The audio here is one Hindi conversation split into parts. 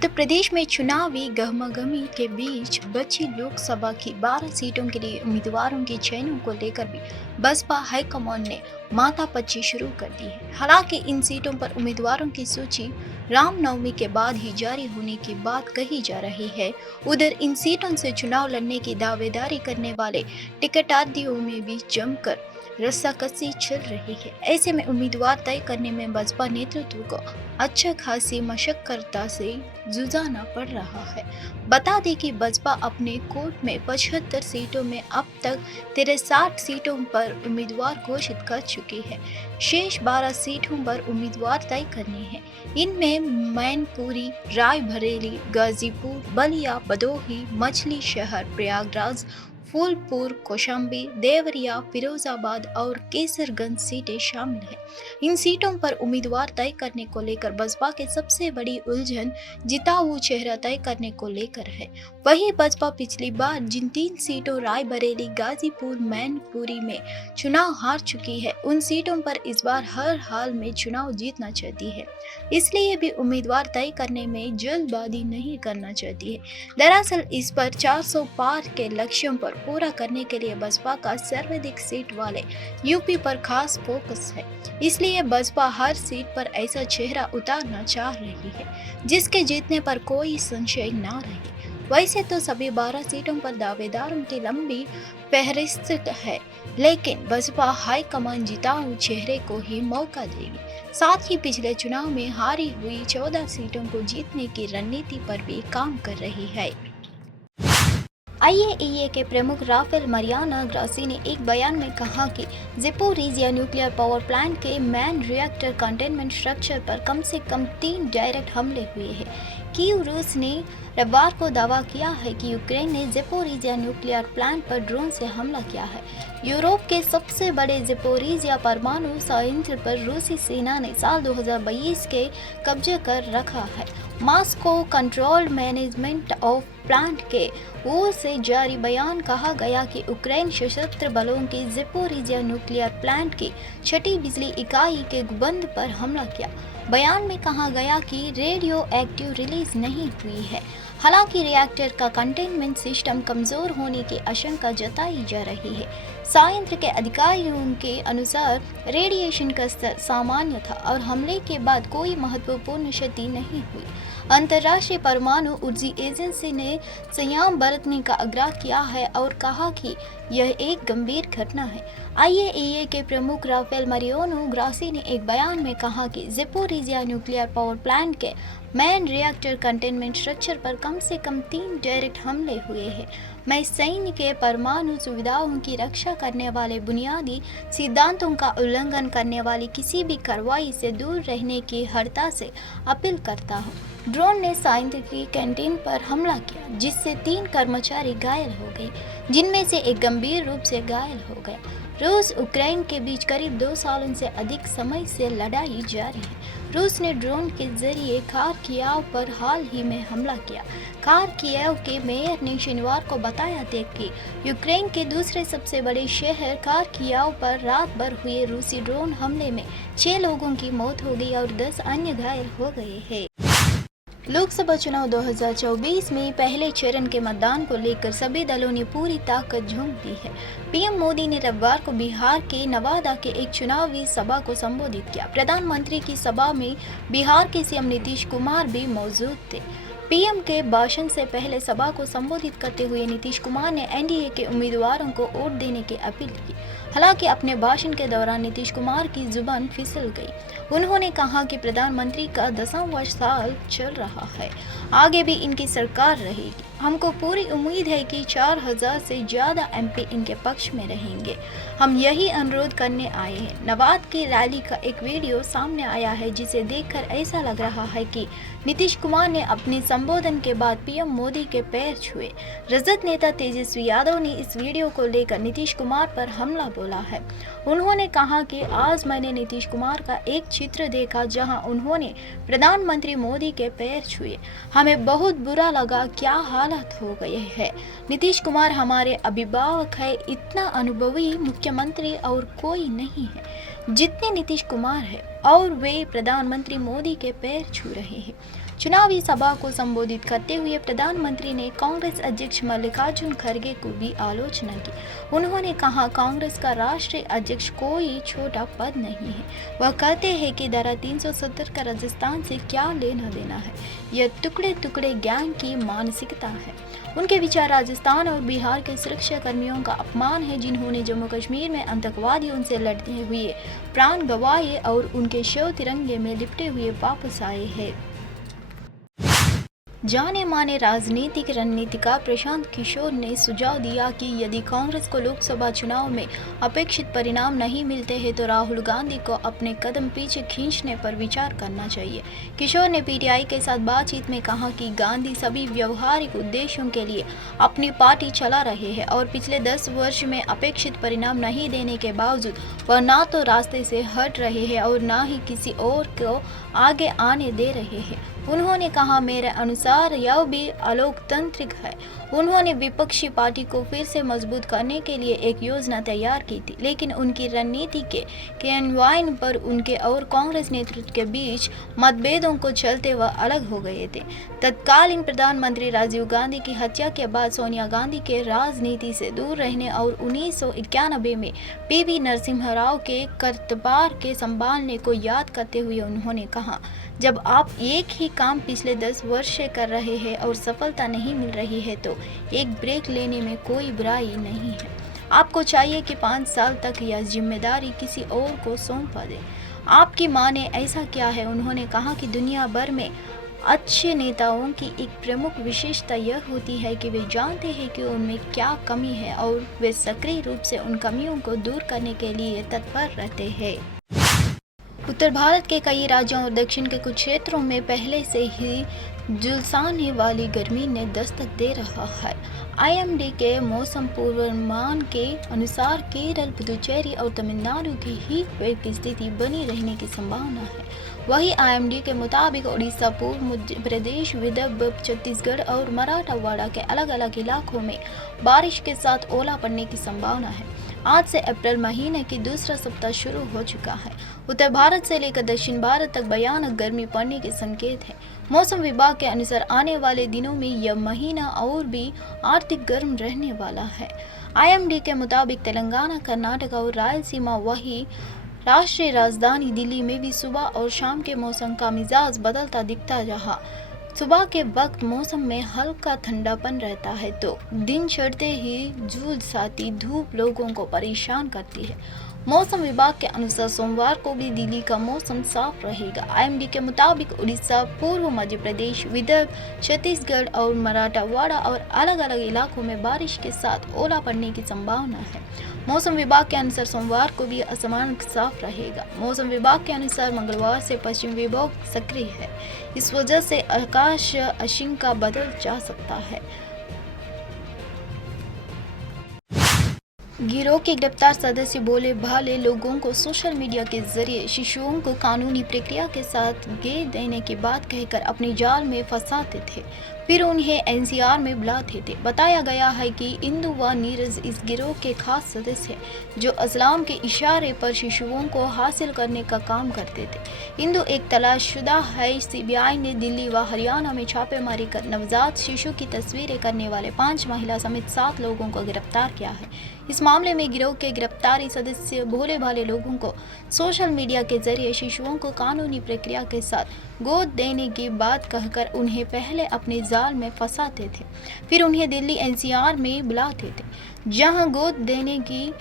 उत्तर प्रदेश में चुनावी गहमागहमी के बीच बची लोकसभा की 12 सीटों के लिए उम्मीदवारों के चयनों को लेकर भी बसपा हाईकमान ने माथापच्ची शुरू कर दी है। हालांकि इन सीटों पर उम्मीदवारों की सूची रामनवमी के बाद ही जारी होने की बात कही जा रही है। उधर इन सीटों से चुनाव लड़ने की दावेदारी करने वाले टिकटदारियों में भी जमकर रस्साकसी चल रही है। ऐसे में उम्मीदवार तय करने में बसपा नेतृत्व को अच्छा खासी मशक्कत से जूझना पड़ रहा है। बता दें कि बसपा अपने कोर्ट में 75 सीटों में अब तक 63 सीटों पर उम्मीदवार घोषित कर चुकी है। शेष 12 सीटों पर उम्मीदवार तय करने हैं। इनमें मैनपुरी, रायबरेली, गाजीपुर, बलिया, भदोही, मछली शहर, प्रयागराज, फूलपुर, कौशाम्बी, देवरिया, फिरोजाबाद और केसरगंज सीटें शामिल हैं। इन सीटों पर उम्मीदवार तय करने को लेकर बसपा के सबसे बड़ी उलझन जिताऊ चेहरा तय करने को लेकर है। वहीं बसपा पिछली बार जिन 3 सीटों रायबरेली, गाजीपुर, मैनपुरी में चुनाव हार चुकी है, उन सीटों पर इस बार हर हाल में चुनाव जीतना चाहती है। इसलिए भी उम्मीदवार तय करने में जल्दबाजी नहीं करना चाहती है। दरअसल इस पर 400 पार के लक्ष्यों पर पूरा करने के लिए बसपा का सर्वाधिक सीट वाले यूपी पर खास फोकस है। इसलिए बसपा हर सीट पर ऐसा चेहरा उतारना चाह रही है जिसके जीतने पर कोई संशय ना रहे। वैसे तो सभी 12 सीटों पर दावेदारों की लंबी फहरिस्त है, लेकिन बसपा हाईकमान जिताऊ चेहरे को ही मौका देगी। साथ ही पिछले चुनाव में हारी हुई 14 सीटों को जीतने की रणनीति पर भी काम कर रही है। आईएईए के प्रमुख राफेल मरियाना ग्रासी ने एक बयान में कहा कि ज़ेपोरिज़िया न्यूक्लियर पावर प्लांट के मेन रिएक्टर कंटेनमेंट स्ट्रक्चर पर कम से कम 3 डायरेक्ट हमले हुए हैं। कीव रूस ने रविवार को दावा किया है कि यूक्रेन ने ज़ेपोरिज़िया न्यूक्लियर प्लांट पर ड्रोन से हमला किया है। यूरोप के सबसे बड़े ज़ेपोरिज़िया परमाणु संयंत्र पर रूसी सेना ने साल 2022 के कब्जे कर रखा है। Moscow controlled management of plant के ओर से जारी बयान कहा गया कि यूक्रेन सशस्त्र बलों की ज़ेपोरिज़िया न्यूक्लियर प्लांट की 6ठी बिजली इकाई के गुंबद पर हमला किया। बयान में कहा गया कि रेडियो एक्टिव रिलीज नहीं हुई है। हालांकि रिएक्टर का कंटेनमेंट सिस्टम कमजोर होने की आशंका जताई जा रही है। संयंत्र के अधिकारियों के अनुसार रेडिएशन का स्तर सामान्य था और हमले के बाद कोई महत्वपूर्ण क्षति नहीं हुई। अंतर्राष्ट्रीय परमाणु ऊर्जा एजेंसी ने संयम बरतने का आग्रह किया है और कहा कि यह एक गंभीर घटना है। आईएईए के प्रमुख राफेल मरियानो ग्रासी ने एक बयान में कहा कि ज़ेपोरिज़िया न्यूक्लियर पावर प्लांट के मेन रिएक्टर कंटेनमेंट स्ट्रक्चर पर कम से कम 3 डायरेक्ट हमले हुए हैं। मैं सैन्य के परमाणु सुविधाओं की रक्षा करने वाले बुनियादी सिद्धांतों का उल्लंघन करने वाली किसी भी कार्रवाई से दूर रहने की हरता से अपील करता हूँ। ड्रोन ने संयंत्र की कैंटीन पर हमला किया जिससे 3 कर्मचारी घायल हो गए, जिनमें से एक गंभीर रूप से घायल हो गया। रूस यूक्रेन के बीच करीब 2 सालों से अधिक समय से लड़ाई जारी है। रूस ने ड्रोन के जरिए खार्किव पर हाल ही में हमला किया। खार्किव के मेयर ने शनिवार को बताया था कि यूक्रेन के दूसरे सबसे बड़े शहर खार्किव पर रात भर हुए रूसी ड्रोन हमले में 6 लोगों की मौत हो गई और 10 अन्य घायल हो गए हैं। लोकसभा चुनाव 2024 में पहले चरण के मतदान को लेकर सभी दलों ने पूरी ताकत झोंक दी है। पीएम मोदी ने रविवार को बिहार के नवादा के एक चुनावी सभा को संबोधित किया। प्रधानमंत्री की सभा में बिहार के सीएम नीतीश कुमार भी मौजूद थे। पीएम के भाषण से पहले सभा को संबोधित करते हुए नीतीश कुमार ने एनडीए के उम्मीदवारों को वोट देने की अपील की। हालांकि अपने भाषण के दौरान नीतीश कुमार की जुबान फिसल गई। उन्होंने कहा कि प्रधानमंत्री का 10वां साल चल रहा है, आगे भी इनकी सरकार रहेगी। हमको पूरी उम्मीद है कि 4000 से ज़्यादा एमपी इनके पक्ष में रहेंगे। हम यही अनुरोध करने आए हैं। नवादा की रैली का एक वीडियो सामने आया है जिसे देखकर ऐसा लग रहा है कि नीतीश कुमार ने अपने संबोधन के बाद पीएम मोदी के पैर छुए। रजत नेता तेजस्वी यादव ने इस वीडियो को लेकर नीतीश कुमार पर हमला बोला है। उन्होंने कहा कि आज मैंने नीतीश कुमार का एक चित्र देखा जहां उन्होंने प्रधानमंत्री मोदी के पैर छुए। हमें बहुत बुरा लगा, क्या हालत हो गए हैं। नीतीश कुमार हमारे अभिभावक है, इतना अनुभवी मुख्यमंत्री और कोई नहीं है जितने नीतीश कुमार है और वे प्रधानमंत्री मोदी के पैर छू रहे हैं। चुनावी सभा को संबोधित करते हुए प्रधानमंत्री ने कांग्रेस अध्यक्ष मल्लिकार्जुन खड़गे को भी आलोचना की। उन्होंने कहा, कांग्रेस का राष्ट्रीय अध्यक्ष कोई छोटा पद नहीं है। वह कहते हैं कि धारा 370 का राजस्थान से क्या लेना देना है। यह टुकड़े टुकड़े गैंग की मानसिकता है। उनके विचार राजस्थान और बिहार के सुरक्षा कर्मियों का अपमान है, जिन्होंने जम्मू कश्मीर में आतंकवादियों से लड़ते हुए प्राण गंवाए और उनके शव तिरंगे में लिपटे हुए वापस आए हैं। जाने माने राजनीतिक रणनीतिकार प्रशांत किशोर ने सुझाव दिया कि यदि कांग्रेस को लोकसभा चुनाव में अपेक्षित परिणाम नहीं मिलते हैं तो राहुल गांधी को अपने कदम पीछे खींचने पर विचार करना चाहिए। किशोर ने पीटीआई के साथ बातचीत में कहा कि गांधी सभी व्यवहारिक उद्देश्यों के लिए अपनी पार्टी चला रहे हैं और पिछले 10 वर्ष में अपेक्षित परिणाम नहीं देने के बावजूद वह न तो रास्ते से हट रहे हैं और न ही किसी और को आगे आने दे रहे हैं। उन्होंने कहा, मेरे अनुसार यह भी अलोकतांत्रिक है। उन्होंने विपक्षी पार्टी को फिर से मजबूत करने के लिए एक योजना तैयार की थी, लेकिन उनकी रणनीति के क्रियान्वयन पर उनके और कांग्रेस नेतृत्व के बीच मतभेदों को चलते वह अलग हो गए थे। तत्कालीन प्रधानमंत्री राजीव गांधी की हत्या के बाद सोनिया गांधी के राजनीति से दूर रहने और 1991 में पीवी नरसिम्हा राव के कर्तव्य के संभालने को याद करते हुए उन्होंने कहा, जब आप एक ही काम पिछले 10 वर्ष से कर रहे हैं और सफलता नहीं मिल रही है तो एक ब्रेक लेने में कोई बुराई नहीं है। आपको चाहिए कि 5 साल तक यह जिम्मेदारी किसी और को सौंपा दें। आपकी माने ऐसा क्या है? उन्होंने कहा कि दुनिया भर में अच्छे नेताओं की एक प्रमुख विशेषता यह होती है कि वे जानते हैं कि उनमें क्या कमी है और वे सक्रिय रूप से उन कमियों को दूर करने के लिए तत्पर रहते हैं। उत्तर भारत के कई राज्यों और दक्षिण के कुछ क्षेत्रों में पहले से ही झुलसाने वाली गर्मी ने दस्तक दे रहा है। आईएमडी के मौसम पूर्वानुमान के अनुसार केरल, पुदुचेरी और तमिलनाडु की हीट वेव की स्थिति बनी रहने की संभावना है। वहीं आईएमडी के मुताबिक ओडिशा, पूर्व मध्य प्रदेश, विदर्भ, छत्तीसगढ़ और मराठवाड़ा के अलग अलग इलाकों में बारिश के साथ ओला पड़ने की संभावना है। आज से अप्रैल महीने की दूसरा सप्ताह शुरू हो चुका है। उत्तर भारत से लेकर दक्षिण भारत तक भयानक गर्मी पड़ने के संकेत है। मौसम विभाग के अनुसार आने वाले दिनों में यह महीना और भी आर्थिक गर्म रहने वाला है। आईएमडी के मुताबिक तेलंगाना, कर्नाटक और रायलसीमा, वही राष्ट्रीय राजधानी दिल्ली में भी सुबह और शाम के मौसम का मिजाज बदलता दिखता रहा। सुबह के वक्त मौसम में हल्का ठंडापन रहता है तो दिन चढ़ते ही झुलसाती धूप लोगों को परेशान करती है। मौसम विभाग के अनुसार सोमवार को भी दिल्ली का मौसम साफ रहेगा। आईएमडी के मुताबिक उड़ीसा, पूर्व मध्य प्रदेश, विदर्भ, छत्तीसगढ़ और मराठवाड़ा और अलग अलग इलाकों में बारिश के साथ ओला पड़ने की संभावना है। मौसम विभाग के अनुसार सोमवार को भी आसमान साफ रहेगा। मौसम विभाग के अनुसार मंगलवार से पश्चिम विक्षोभ सक्रिय है। इस वजह से आकाश आशंका बदल जा सकता है। गिरोह के गिरफ्तार सदस्य भोले भाले लोगों को सोशल मीडिया के जरिए शिशुओं को कानूनी प्रक्रिया के साथ गे देने की बात कहकर अपने जाल में फंसाते थे, फिर उन्हें एनसीआर में बुलाते थे। बताया गया है कि इंदु व नीरज इस गिरोह के खास सदस्य हैं जो इस्लाम के इशारे पर शिशुओं को हासिल करने का काम करते थे। इंदु एक तलाशशुदा है। सीबीआई ने दिल्ली व हरियाणा में छापेमारी कर नवजात शिशु की तस्वीरें करने वाले 5 महिला समेत 7 लोगों को गिरफ्तार किया है। इस मामले में गिरोह के गिरफ्तारी सदस्य भोले भाले लोगों को सोशल मीडिया के जरिए शिशुओं को कानूनी प्रक्रिया के साथ गोद देने की बात कहकर उन्हें पहले अपने जाल में फंसाते थे, फिर उन्हें दिल्ली एनसीआर में बुलाते थे, जहां गोद देने की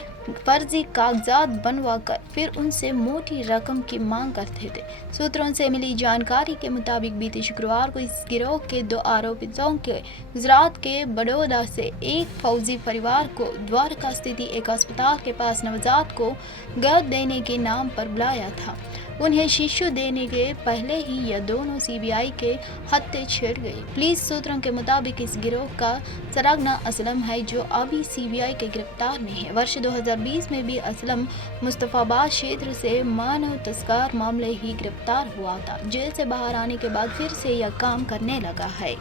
फर्जी कागजात बनवाकर फिर उनसे मोटी रकम की मांग करते थे। सूत्रों से मिली जानकारी के मुताबिक बीते शुक्रवार को इस गिरोह के 2 आरोपितों के गुजरात के बड़ौदा से एक फौजी परिवार को द्वारका स्थित एक अस्पताल के पास नवजात को गोद देने के नाम पर बुलाया था। उन्हें शिशु देने के पहले ही यह दोनों सीबीआई के हत्थे छेड़ गए। पुलिस सूत्रों के मुताबिक इस गिरोह का सरगना असलम है जो अभी सीबीआई के गिरफ्तार में है। वर्ष 2020 में भी असलम मुस्तफाबाद क्षेत्र से मानव तस्कर मामले ही गिरफ्तार हुआ था। जेल से बाहर आने के बाद फिर से यह काम करने लगा है।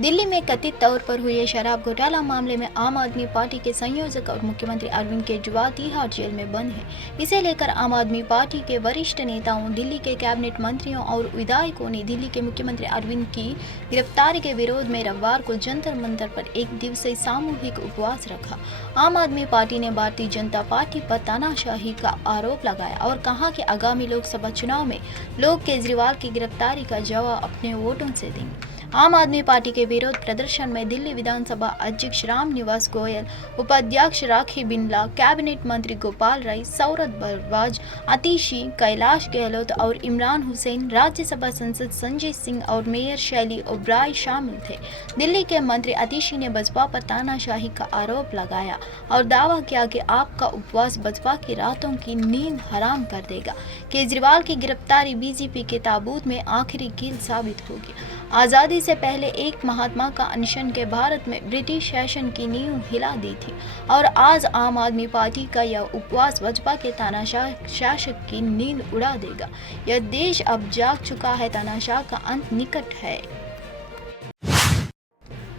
दिल्ली में कथित तौर पर हुए शराब घोटाला मामले में आम आदमी पार्टी के संयोजक और मुख्यमंत्री अरविंद केजरीवाल तिहाड़ जेल में बंद हैं। इसे लेकर आम आदमी पार्टी के वरिष्ठ नेताओं, दिल्ली के कैबिनेट मंत्रियों और विधायकों ने दिल्ली के मुख्यमंत्री अरविंद की गिरफ्तारी के विरोध में रविवार को जंतर मंतर पर एक दिवसीय सामूहिक उपवास रखा। आम आदमी पार्टी ने भारतीय जनता पार्टी पर तानाशाही का आरोप लगाया और कहा कि आगामी लोकसभा चुनाव में लोग केजरीवाल की गिरफ्तारी का जवाब अपने वोटों से देंगे। आम आदमी पार्टी के विरोध प्रदर्शन में दिल्ली विधानसभा अध्यक्ष राम निवास गोयल, उपाध्यक्ष राखी बिरला, कैबिनेट मंत्री गोपाल राय, सौरभ भारद्वाज, आतिशी, कैलाश गहलोत और इमरान हुसैन, राज्यसभा सांसद संजय सिंह और मेयर शैली ओबराय शामिल थे। दिल्ली के मंत्री आतिशी ने बसपा पर तानाशाही का आरोप लगाया और दावा किया कि आपका उपवास बसपा की रातों की नींद हराम कर देगा। केजरीवाल की गिरफ्तारी बीजेपी के ताबूत में आखिरी कील साबित होगी। आज़ादी से पहले एक महात्मा का अनशन के भारत में ब्रिटिश शासन की नींव हिला दी थी और आज आम आदमी पार्टी का यह उपवास भाजपा के तानाशाह शासक की नींद उड़ा देगा। यह देश अब जाग चुका है, तानाशाह का अंत निकट है।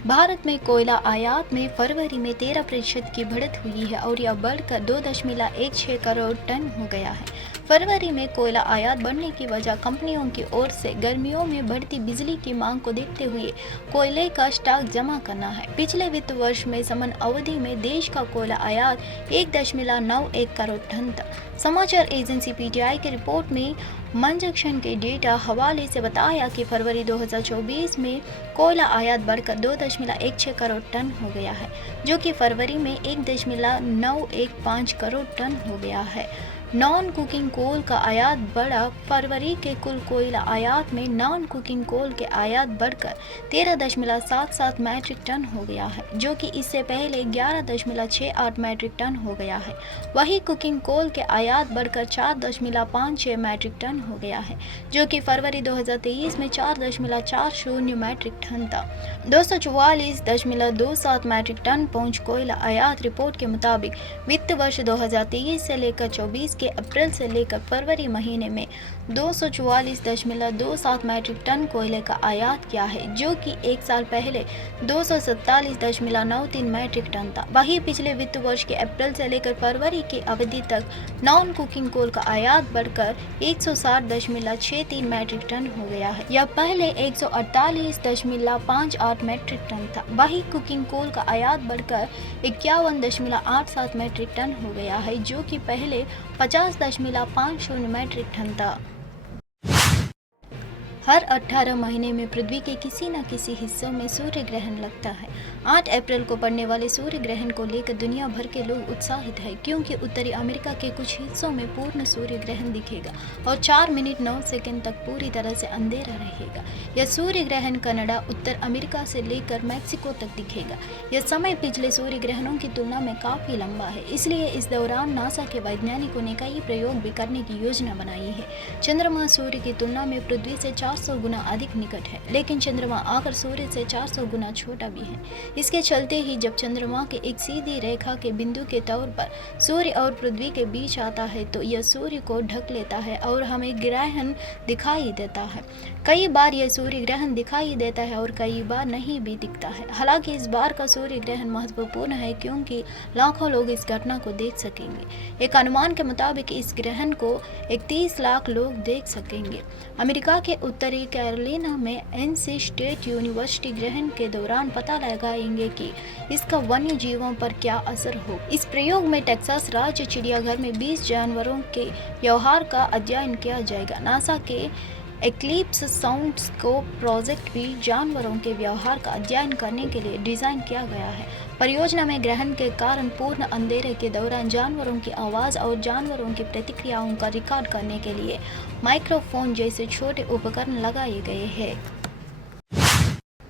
भारत में कोयला आयात में फरवरी में 13% की बढ़त हुई है और यह बढ़कर 2.16 करोड़ टन हो गया है। फरवरी में कोयला आयात बढ़ने की वजह कंपनियों की ओर से गर्मियों में बढ़ती बिजली की मांग को देखते हुए कोयले का स्टॉक जमा करना है। पिछले वित्त वर्ष में समान अवधि में देश का कोयला आयात 1.91 करोड़ टन था। समाचार एजेंसी पीटीआई की रिपोर्ट में मंजक्शन के डेटा हवाले से बताया कि फरवरी 2024 में कोयला आयात बढ़कर 2.16 करोड़ टन हो गया है, जो कि फरवरी में 1.915 करोड़ टन हो गया है। नॉन कुकिंग कोल का आयात बढ़ा। फरवरी के कुल कोयला आयात में नॉन कुकिंग कोल के आयात बढ़कर 13.77 मैट्रिक टन हो गया है, जो कि इससे पहले 11.68 मैट्रिक टन हो गया है। वही कुकिंग कोल के आयात बढ़कर 4.56 मैट्रिक टन हो गया है, जो कि फरवरी 2023 में 4.40 मैट्रिक टन था। 244.27 मैट्रिक टन पहुंच कोयला आयात। रिपोर्ट के मुताबिक वित्त वर्ष 2023 से लेकर 24 के अप्रैल से लेकर फरवरी महीने में 244.27 मैट्रिक टन कोयले का आयात किया है, जो कि एक साल पहले 247.93 मैट्रिक टन था। वहीं पिछले वित्त वर्ष के अप्रैल से लेकर फरवरी की अवधि तक नॉन कुकिंग कोल का आयात बढ़कर 160.63 मैट्रिक टन हो गया है। यह पहले 148.58 मैट्रिक टन था। वहीं कुकिंग कोल का आयात बढ़कर 51.87 मैट्रिक टन हो गया है, जो कि पहले 50.50 मैट्रिक टन था। हर 18 महीने में पृथ्वी के किसी न किसी हिस्सों में सूर्य ग्रहण लगता है। 8 अप्रैल को पड़ने वाले सूर्य ग्रहण को लेकर दुनिया भर के लोग उत्साहित हैं, क्योंकि उत्तरी अमेरिका के कुछ हिस्सों में पूर्ण सूर्य ग्रहण दिखेगा और 4 मिनट 9 सेकंड तक पूरी तरह से अंधेरा रहेगा। यह सूर्य ग्रहण कनाडा, उत्तर अमेरिका से लेकर मैक्सिको तक दिखेगा। यह समय पिछले सूर्य ग्रहणों की तुलना में काफ़ी लंबा है, इसलिए इस दौरान नासा के वैज्ञानिकों ने कई प्रयोग भी करने की योजना बनाई है। चंद्रमा सूर्य की तुलना में पृथ्वी से 400 गुना अधिक निकट है, लेकिन चंद्रमा आकर सूर्य से 400 गुना छोटा भी है। इसके चलते ही जब चंद्रमा के एक सीधी रेखा के बिंदु के तौर पर सूर्य और पृथ्वी के बीच आता है तो यह सूर्य को ढक लेता है और हमें ग्रहण दिखाई देता है। कई बार यह सूर्य ग्रहण दिखाई देता है और कई बार नहीं भी दिखता है। हालांकि इस बार का सूर्य ग्रहण महत्वपूर्ण है, क्योंकि लाखों लोग इस घटना को देख सकेंगे। एक अनुमान के मुताबिक इस ग्रहण को 31 लाख लोग देख सकेंगे। अमेरिका के उत्तरी कैरोलिना में NC स्टेट यूनिवर्सिटी ग्रहण के दौरान पता लगाएंगे कि इसका वन्य जीवों पर क्या असर हो। इस प्रयोग में टेक्सास राज्य चिड़ियाघर में 20 जानवरों के व्यवहार का अध्ययन किया जाएगा। नासा के एक्लिप्स साउंड स्कोप प्रोजेक्ट भी जानवरों के व्यवहार का अध्ययन करने के लिए डिजाइन किया गया है। परियोजना में ग्रहण के कारण पूर्ण अंधेरे के दौरान जानवरों की आवाज़ और जानवरों की प्रतिक्रियाओं का रिकॉर्ड करने के लिए माइक्रोफोन जैसे छोटे उपकरण लगाए गए हैं।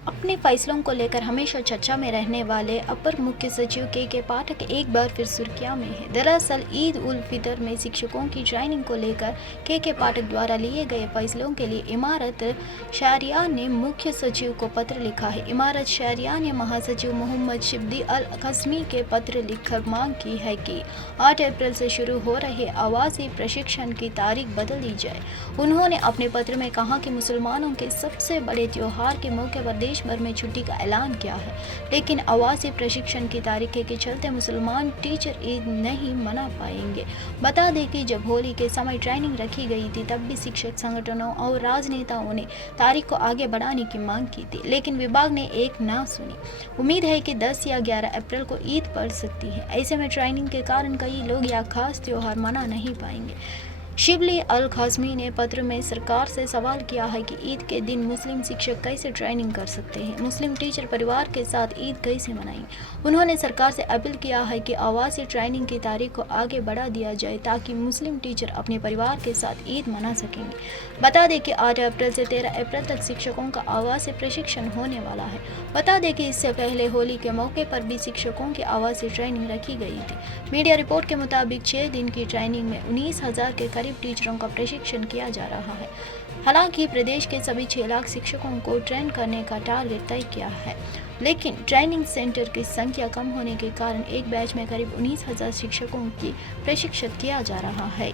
अपने फैसलों को लेकर हमेशा चर्चा में रहने वाले अपर मुख्य सचिव के पाठक एक बार फिर सुर्खियों में है। दरअसल ईद उल फितर में शिक्षकों की ट्रेनिंग को लेकर के पाठक द्वारा लिए गए फैसलों के लिए इमारत शहरिया ने मुख्य सचिव को पत्र लिखा है। इमारत शहरिया ने महासचिव मोहम्मद शिब्दी अल कस्मी के पत्र लिखकर मांग की है कि 8 अप्रैल से शुरू हो रहे आवासीय प्रशिक्षण की तारीख बदल दी जाए। उन्होंने अपने पत्र में कहा कि मुसलमानों के सबसे बड़े त्योहार के मौके पर देश भर में छुट्टी का ऐलान किया है, लेकिन आवासीय प्रशिक्षण की तारीख के चलते मुसलमान टीचर ईद नहीं मना पाएंगे। बता दें कि जब होली के समय ट्रेनिंग रखी गई थी तब भी शिक्षक संगठनों और राजनेताओं ने तारीख को आगे बढ़ाने की मांग की थी, लेकिन विभाग ने एक ना सुनी। उम्मीद है कि 10 या 11 अप्रैल को ईद पड़ सकती है। ऐसे में ट्रेनिंग के कारण कई लोग या खास त्योहार मना नहीं पाएंगे। शिबली अल खाज़मी ने पत्र में सरकार से सवाल किया है कि ईद के दिन मुस्लिम शिक्षक कैसे ट्रेनिंग कर सकते हैं, मुस्लिम टीचर परिवार के साथ ईद कैसे मनाएंगे। उन्होंने सरकार से अपील किया है कि आवासीय ट्रेनिंग की तारीख को आगे बढ़ा दिया जाए ताकि मुस्लिम टीचर अपने परिवार के साथ ईद मना सकेंगे। बता दें कि 8 अप्रैल से 13 अप्रैल तक शिक्षकों का आवासीय प्रशिक्षण होने वाला है। बता दें कि इससे पहले होली के मौके पर भी शिक्षकों की आवासीय ट्रेनिंग रखी गई थी। मीडिया रिपोर्ट के मुताबिक 6 दिन की ट्रेनिंग में 19,000 के करीब टीचरों का प्रशिक्षण किया जा रहा है। हालांकि प्रदेश के सभी 6 लाख शिक्षकों को ट्रेन करने का टारगेट तय किया है, लेकिन ट्रेनिंग सेंटर की संख्या कम होने के कारण एक बैच में करीब 19,000 शिक्षकों की प्रशिक्षित किया जा रहा है।